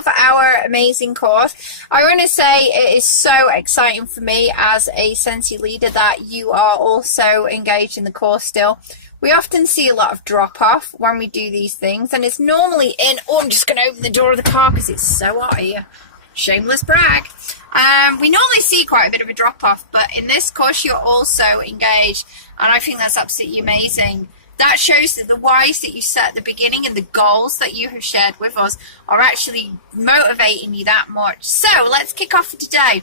of our amazing course. I want to say it is so exciting for me as a Scentsy leader that you are also engaged in the course still. We often see a lot of drop off when we do these things, and it's normally in, oh, I'm just going to open the door of the car because it's so hot here. Shameless brag. We normally see quite a bit of a drop off, but in this course you're also engaged, and I think that's absolutely amazing. That shows that the whys that you set at the beginning and the goals that you have shared with us are actually motivating you that much. So let's kick off for today.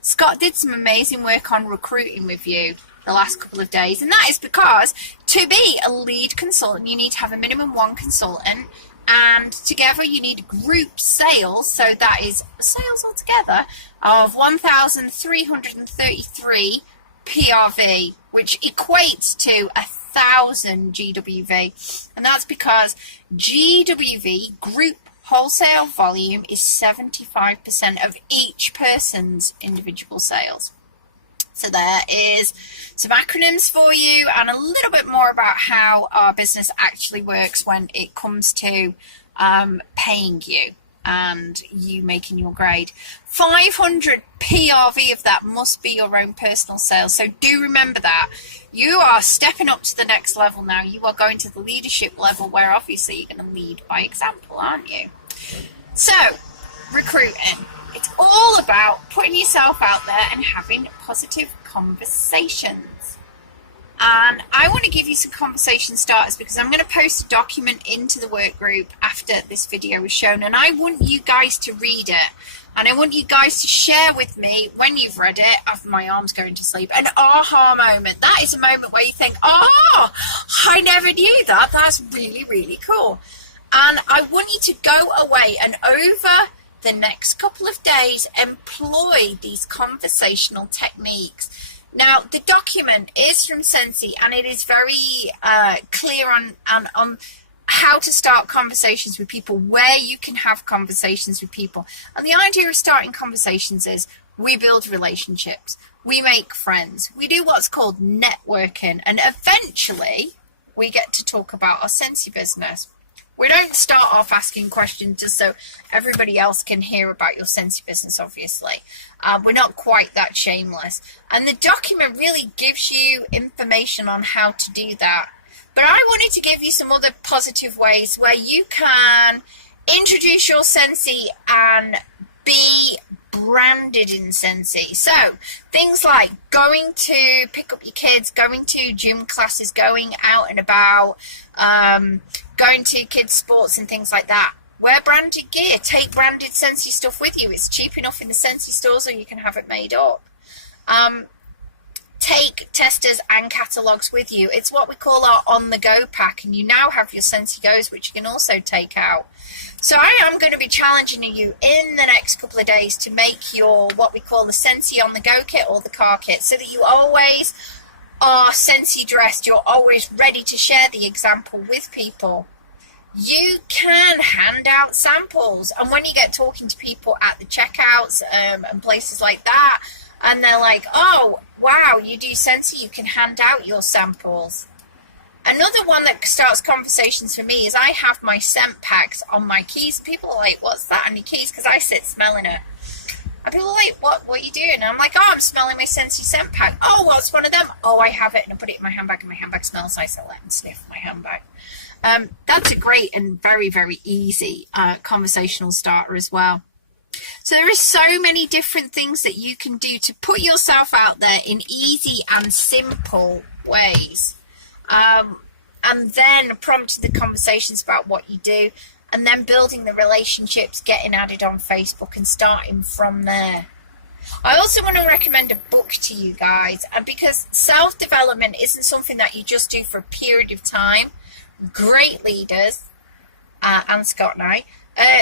Scott did some amazing work on recruiting with you the last couple of days, and that is because to be a lead consultant you need to have a minimum one consultant, and together you need group sales, so that is sales altogether of 1,333 PRV, which equates to 1,000 GWV, and that's because GWV, group wholesale volume, is 75% of each person's individual sales. So there is some acronyms for you and a little bit more about how our business actually works when it comes to paying you and you making your grade. 500 PRV of that must be your own personal sales. So do remember that. You are stepping up to the next level now. You are going to the leadership level where obviously you're going to lead by example, aren't you? So, recruiting. It's all about putting yourself out there and having positive conversations. And I want to give you some conversation starters because I'm going to post a document into the work group after this video is shown, and I want you guys to read it, and I want you guys to share with me when you've read it, after my arm's going to sleep, an aha moment. That is a moment where you think, oh, I never knew that. That's really, really cool. And I want you to go away and over the next couple of days employ these conversational techniques. Now, the document is from Scentsy, and it is very clear on how to start conversations with people, where you can have conversations with people. And the idea of starting conversations is we build relationships, we make friends, we do what's called networking, and eventually we get to talk about our Scentsy business. We don't start off asking questions just so everybody else can hear about your Scentsy business, obviously. We're not quite that shameless. And the document really gives you information on how to do that. But I wanted to give you some other positive ways where you can introduce your Scentsy and be branded in Scentsy. So things like going to pick up your kids, going to gym classes, going out and about, going to kids sports and things like that. Wear branded gear, take branded Scentsy stuff with you. It's cheap enough in the Scentsy stores, or you can have it made up. Take testers and catalogs with you. It's what we call our on-the-go pack, and you now have your Scentsy Goes, which you can also take out. So I am going to be challenging you in the next couple of days to make your what we call the Scentsy on-the-go kit or the car kit, so that you always are Scentsy dressed. You're always ready to share the example with people. You can hand out samples, and when you get talking to people at the checkouts and places like that, and they're like, oh, wow, you do Scentsy, you can hand out your samples. Another one that starts conversations for me is I have my scent packs on my keys. People are like, what's that on your keys? Because I sit smelling it. And people are like, what are you doing? And I'm like, oh, I'm smelling my Scentsy scent pack. Oh, what's one of them? Oh, I have it, and I put it in my handbag, and my handbag smells nice. I let them sniff my handbag. That's a great and very, very easy conversational starter as well. So there are so many different things that you can do to put yourself out there in easy and simple ways. And then prompt the conversations about what you do, and then building the relationships, getting added on Facebook and starting from there. I also want to recommend a book to you guys, and because self-development isn't something that you just do for a period of time. Great leaders, and Scott and I,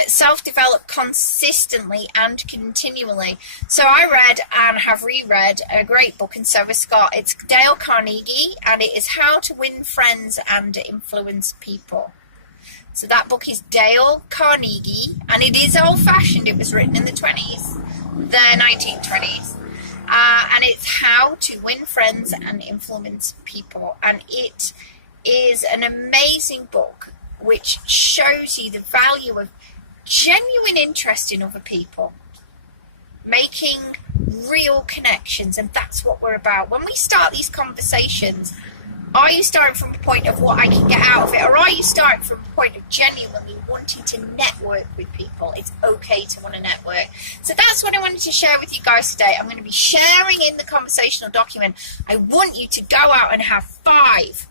self-develop consistently and continually. So I read and have reread a great book, and so has Scott. It's Dale Carnegie, and it is How to Win Friends and Influence People. So that book is Dale Carnegie, and it is old-fashioned. It was written in the 1920s. And it's How to Win Friends and Influence People. And it is an amazing book which shows you the value of genuine interest in other people, making real connections, and that's what we're about. When we start these conversations, are you starting from a point of what I can get out of it, or are you starting from a point of genuinely wanting to network with people? It's okay to want to network. So that's what I wanted to share with you guys today. I'm going to be sharing in the conversational document. I want you to go out and have five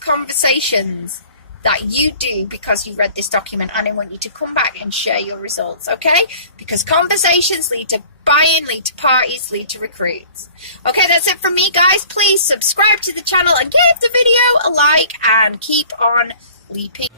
conversations that you do because you read this document, and I want you to come back and share your results, okay? Because conversations lead to buy-in, lead to parties, lead to recruits. Okay, that's it from me, guys. Please subscribe to the channel and give the video a like and keep on leaping.